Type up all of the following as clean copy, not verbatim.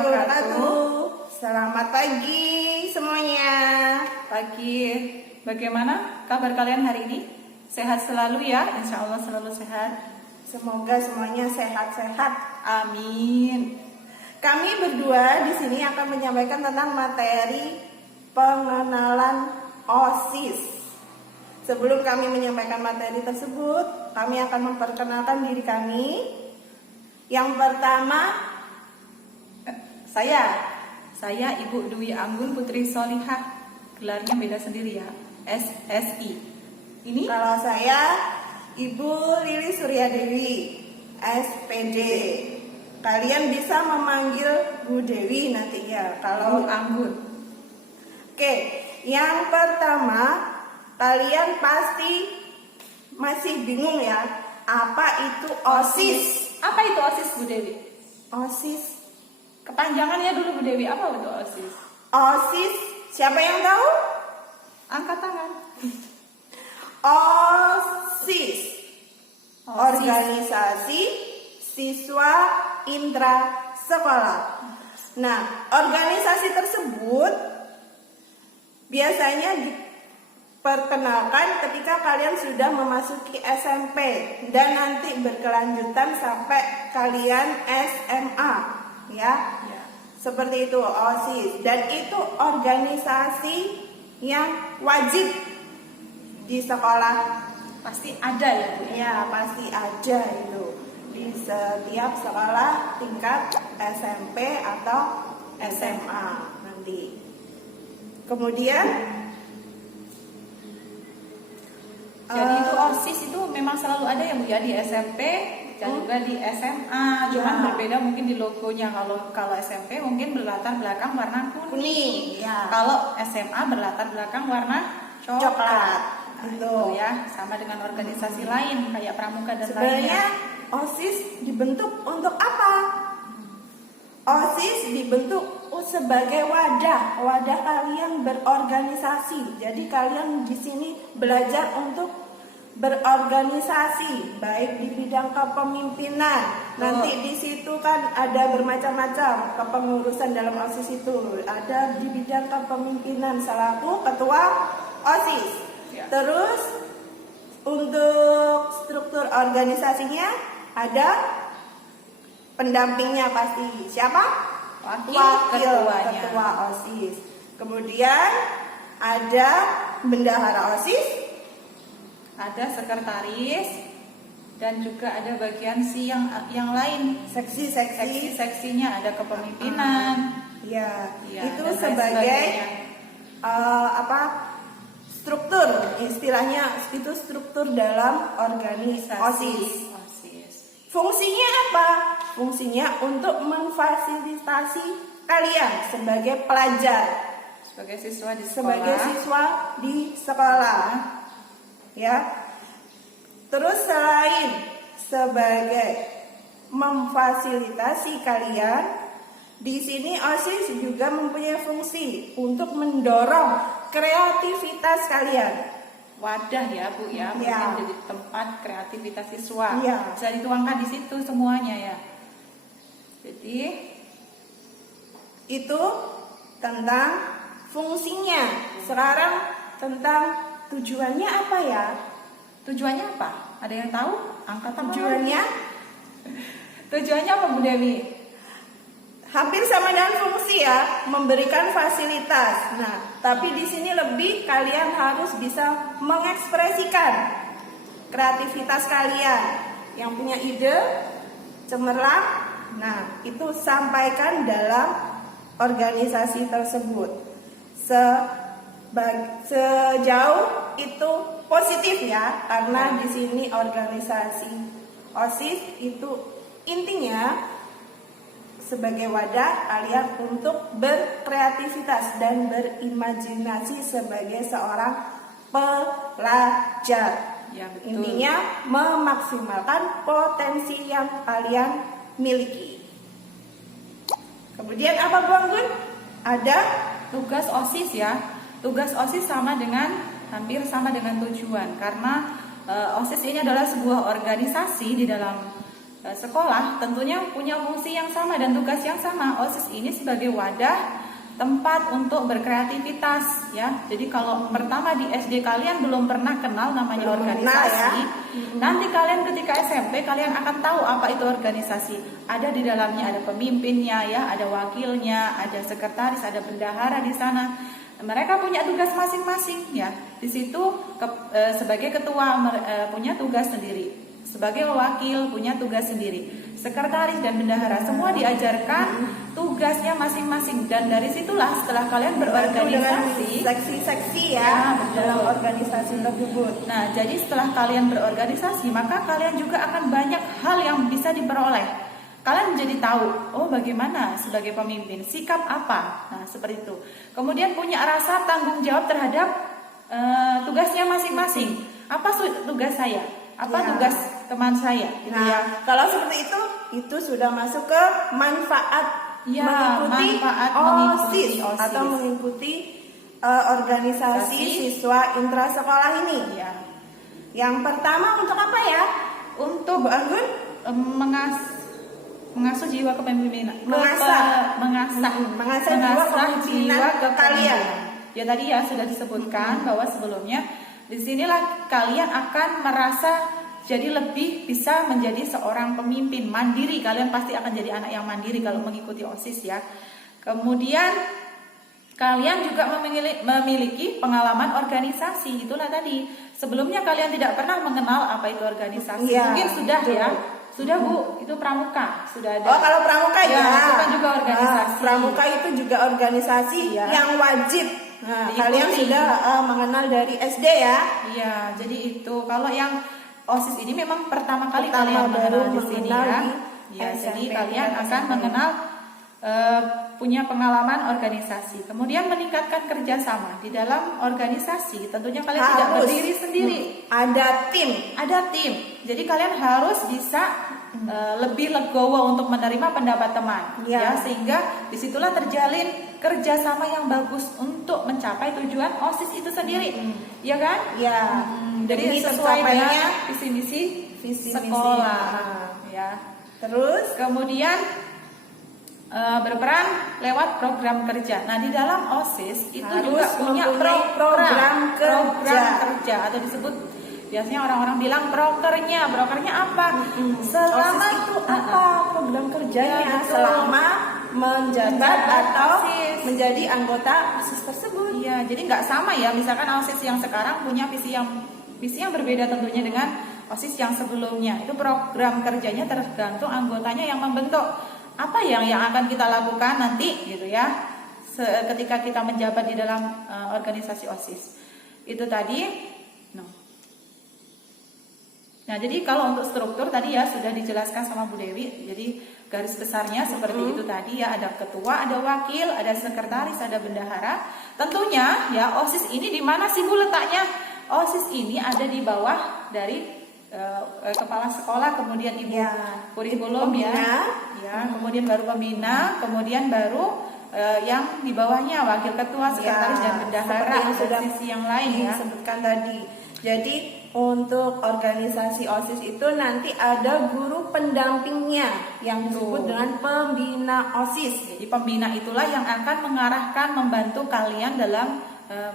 wabarakatuh. Selamat pagi semuanya. Pagi. Bagaimana kabar kalian hari ini? Sehat selalu ya? Insya Allah selalu sehat. Semoga semuanya sehat-sehat. Amin. Kami berdua di sini akan menyampaikan tentang materi pengenalan OSIS. Sebelum kami menyampaikan materi tersebut, kami akan memperkenalkan diri kami. Yang pertama, saya Ibu Dwi Anggun Putri Solihah. Gelarnya beda sendiri ya, SSI. Ini kalau saya Ibu Lili Suryadewi, SPD. Kalian bisa memanggil Bu Dewi nantinya kalau Anggun. Oke, yang pertama, kalian pasti masih bingung ya, apa itu OSIS? Apa itu OSIS, Bu Dewi? OSIS, kepanjangannya dulu Bu Dewi, apa itu OSIS? OSIS, siapa yang tahu? Angkat tangan. OSIS, Organisasi Siswa Intra Sekolah. Nah, organisasi tersebut biasanya diperkenalkan ketika kalian sudah memasuki SMP dan nanti berkelanjutan sampai kalian SMA, ya. Seperti itu OSIS, dan itu organisasi yang wajib di sekolah. Pasti ada ya Bu? Ya, pasti ada itu di setiap sekolah tingkat SMP atau SMA nanti. Kemudian jadi itu OSIS itu memang selalu ada ya Bu ya, di SMP dan juga di SMA. Cuman berbeda mungkin di logonya. Kalau SMP mungkin berlatar belakang warna kuning. ya. Kalau SMA berlatar belakang warna coklat. Gitu ya, sama dengan organisasi lain kayak pramuka dan sebenarnya lainnya. OSIS dibentuk untuk apa? OSIS dibentuk sebagai wadah kalian berorganisasi. Jadi kalian di sini belajar untuk berorganisasi, baik di bidang kepemimpinan. Nanti di situ kan ada bermacam-macam kepengurusan dalam OSIS itu. Ada di bidang kepemimpinan selaku ketua OSIS. Terus untuk struktur organisasinya ada pendampingnya pasti. Siapa? Wakil ketua OSIS. Kemudian ada bendahara OSIS, ada sekretaris, dan juga ada bagian yang lain, seksinya ada kepemimpinan. Ya, itu sebagai struktur, istilahnya itu struktur dalam organisasi OSIS. Fungsinya apa? Fungsinya untuk memfasilitasi kalian sebagai pelajar, sebagai siswa di sekolah. Ya. Terus selain sebagai memfasilitasi kalian, di sini OSIS juga mempunyai fungsi untuk mendorong kreativitas kalian. Wadah ya Bu ya, mungkin jadi tempat kreativitas siswa. Bisa dituangkan di situ semuanya ya. Jadi itu tentang fungsinya. Sekarang tentang tujuannya apa ya? Tujuannya apa? Ada yang tahu? Angkat tangan. Tujuannya apa Bu Dewi? Hampir sama dengan fungsi ya, memberikan fasilitas. Nah, tapi di sini lebih kalian harus bisa mengekspresikan kreativitas kalian. Yang punya ide cemerlang, nah itu sampaikan dalam organisasi tersebut. Sejauh itu positif ya, karena di sini organisasi OSIS itu intinya sebagai wadah kalian untuk berkreativitas dan berimajinasi sebagai seorang pelajar. Ya, betul. Intinya memaksimalkan potensi yang kalian miliki. Kemudian apa Bu Anggun? Ada tugas OSIS ya. Tugas OSIS hampir sama dengan tujuan, karena OSIS ini adalah sebuah organisasi di dalam sekolah tentunya punya fungsi yang sama dan tugas yang sama. OSIS ini sebagai wadah tempat untuk berkreativitas ya. Jadi kalau pertama di SD kalian belum pernah kenal namanya Belum organisasi, pernah, ya. nanti kalian ketika SMP kalian akan tahu apa itu organisasi. Ada di dalamnya ada pemimpinnya ya, ada wakilnya, ada sekretaris, ada bendahara di sana. Mereka punya tugas masing-masing ya. Di situ sebagai ketua punya tugas sendiri, sebagai wakil punya tugas sendiri. Sekretaris dan bendahara semua diajarkan tugasnya masing-masing, dan dari situlah setelah kalian berorganisasi seksi-seksi ya, dalam betul. organisasi tersebut. Nah, jadi setelah kalian berorganisasi, maka kalian juga akan banyak hal yang bisa diperoleh. Kalian menjadi tahu, oh bagaimana sebagai pemimpin, sikap apa. Nah, seperti itu. Kemudian punya rasa tanggung jawab terhadap tugasnya masing-masing. Apa tugas saya? Apa Ya. tugas teman saya? Gitu Nah, ya. kalau seperti itu sudah masuk ke manfaat Ya, mengikuti manfaat OSIS, mengikuti OSIS. atau mengikuti organisasi siswa intrasekolah ini. Ya. Yang pertama untuk apa ya? Untuk Bu Anggun? mengasuh jiwa kepemimpinan, Mengasah jiwa kepemimpinan kalian. Ya tadi ya sudah disebutkan bahwa sebelumnya disinilah kalian akan merasa jadi lebih bisa menjadi seorang pemimpin mandiri. Kalian pasti akan jadi anak yang mandiri kalau mengikuti OSIS ya. Kemudian kalian juga memiliki pengalaman organisasi. Itulah tadi. Sebelumnya kalian tidak pernah mengenal apa itu organisasi. Ya, mungkin sudah betul. ya. Sudah Bu, itu pramuka, sudah ada. Oh, kalau pramuka ya, itu kan juga organisasi. Pramuka itu juga organisasi Ya. yang wajib. Nah, Diikuti. kalian sudah mengenal dari SD ya. Iya, jadi itu kalau yang OSIS ini memang pertama kali Pertama kalian baru mengenal di sini ya. mengenal di Ya, jadi SMP kalian dan akan SMP. mengenal punya pengalaman organisasi. Kemudian meningkatkan kerjasama di dalam organisasi. Tentunya kalian tidak Harus. berdiri sendiri. Ada tim. Ada tim. Jadi kalian harus bisa lebih legowo untuk menerima pendapat teman, Ya. ya, sehingga disitulah terjalin kerjasama yang bagus untuk mencapai tujuan OSIS itu sendiri, ya kan? Ya. Jadi Demi sesuai tercapainya dengan visi misi visi-misi. sekolah, ya. Terus Kemudian berperan lewat program kerja. Nah, di dalam OSIS itu Harus juga punya mempunyai program kerja. kerja atau disebut biasanya orang-orang bilang brokernya apa? Selama OSIS itu apa program kerjanya? Ya, betul. Selama menjabat Menjabat atau OSIS. menjadi anggota OSIS tersebut. Iya, jadi nggak sama ya. Misalkan OSIS yang sekarang punya visi yang berbeda tentunya dengan OSIS yang sebelumnya. Itu program kerjanya tergantung anggotanya yang membentuk. Apa yang akan kita lakukan nanti gitu ya. Ketika kita menjabat di dalam organisasi OSIS. Itu tadi. Nah, jadi kalau untuk struktur tadi ya sudah dijelaskan sama Bu Dewi. Jadi garis besarnya seperti itu tadi ya, ada ketua, ada wakil, ada sekretaris, ada bendahara. Tentunya ya OSIS ini di mana sih Bu letaknya? OSIS ini ada di bawah dari kepala sekolah, kemudian ibu kurikulum pembina. ya, kemudian baru pembina, kemudian baru yang di bawahnya wakil ketua, sekretaris dan bendahara, seperti yang sudah posisi yang lain ya. disebutkan tadi. Jadi untuk organisasi OSIS itu nanti ada guru pendampingnya yang disebut dengan pembina OSIS. Jadi pembina itulah yang akan mengarahkan, membantu kalian dalam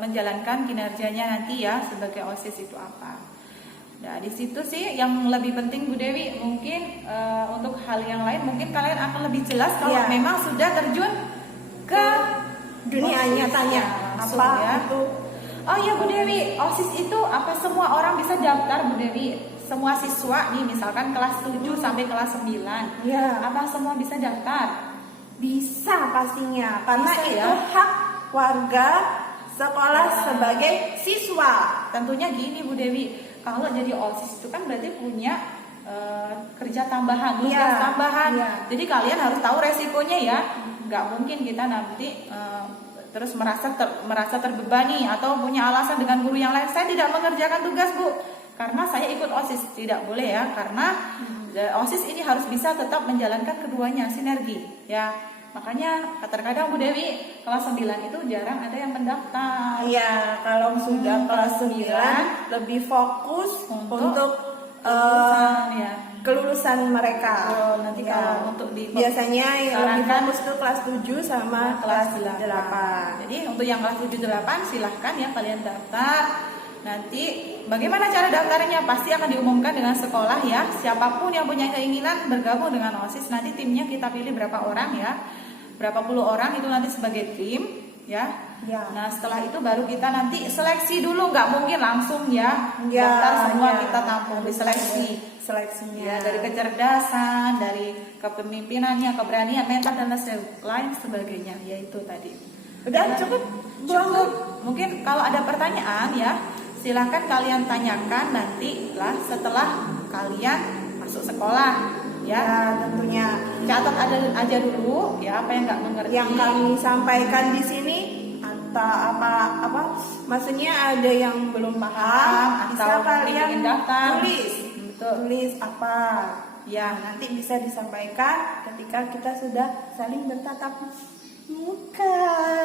menjalankan kinerjanya nanti ya sebagai OSIS itu apa. Nah, di situ sih yang lebih penting Bu Dewi, mungkin untuk hal yang lain mungkin kalian akan lebih jelas kalau Iya. memang sudah terjun ke Dunia OSIS. nyatanya Langsung apa ya. itu? Oh iya Bu Dewi, OSIS itu apa semua orang bisa daftar Bu Dewi? Semua siswa nih misalkan kelas 7 sampai kelas 9. Ya, Apa semua bisa daftar? bisa pastinya karena Bisa, itu ya. hak warga sekolah sebagai siswa. Tentunya gini Bu Dewi, kalau jadi OSIS itu kan berarti punya kerja tambahan, tugas Iya, tambahan. iya. Jadi kalian harus tahu resikonya ya. Nggak mungkin kita nanti terus merasa terbebani atau punya alasan dengan guru yang lain, saya tidak mengerjakan tugas Bu karena saya ikut OSIS. Tidak boleh ya, karena OSIS ini harus bisa tetap menjalankan keduanya, sinergi ya. Makanya terkadang Bu Dewi kelas 9 itu jarang ada yang mendaftar. Iya, kalau sudah kelas 9 lebih fokus untuk urusan, ya. kelulusan mereka. Oh, nanti Ya. kalau untuk di Biasanya yang lebih sarankan fokus tuh kelas 7 sama kelas 8. Jadi untuk yang kelas 7 8 silahkan ya kalian daftar. Nanti bagaimana cara daftarnya pasti akan diumumkan dengan sekolah ya. Siapapun yang punya keinginan bergabung dengan OSIS, nanti timnya kita pilih berapa orang ya. Berapa puluh orang itu nanti sebagai tim ya. Ya. Nah setelah itu baru kita nanti seleksi dulu, nggak mungkin langsung ya, Ya, daftar semua ya. kita tampung, diseleksi. Seleksinya. Ya, dari kecerdasan, dari kepemimpinannya, keberanian mental dan lain sebagainya, yaitu tadi. Udah cukup? Cukup. Mungkin kalau ada pertanyaan ya, silahkan kalian tanyakan nanti lah setelah kalian masuk sekolah Ya, ya. tentunya Catat aja dulu ya apa yang nggak mengerti. yang kami sampaikan di sini atau apa maksudnya ada yang belum paham, bisa atau kalian ingin daftar. tulis. Betul. Tulis apa? Ya, Nanti bisa disampaikan ketika kita sudah saling bertatap muka.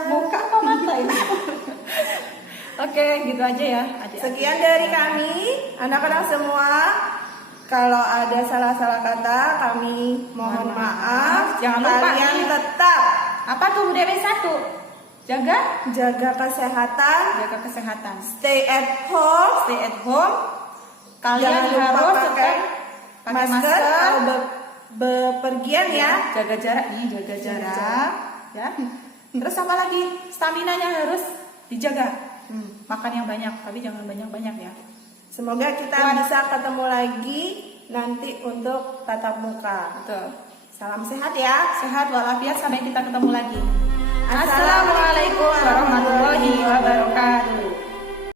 muka apa mata ini? Oke, gitu aja ya. Adik-adik. Sekian dari kami, anak-anak semua. Kalau ada salah-salah kata, kami mohon maaf. Jangan lupa kalian nih. tetap Apa tuh DP 1? Jaga kesehatan, jaga kesehatan. stay at home, Stay at home. Kalian jangan lupa harus pakai tetap pakai masker kalau bepergian ya. Jaga jarak nih, jaga jarak ya. Terus apa lagi? Stamina-nya harus dijaga. Makan yang banyak, tapi jangan banyak-banyak ya. Semoga kita Kuat. bisa ketemu lagi nanti untuk tatap muka. Betul. Salam sehat ya. Sehat walafiat, sampai kita ketemu lagi. Assalamualaikum Assalamualaikum warahmatullahi wabarakatuh.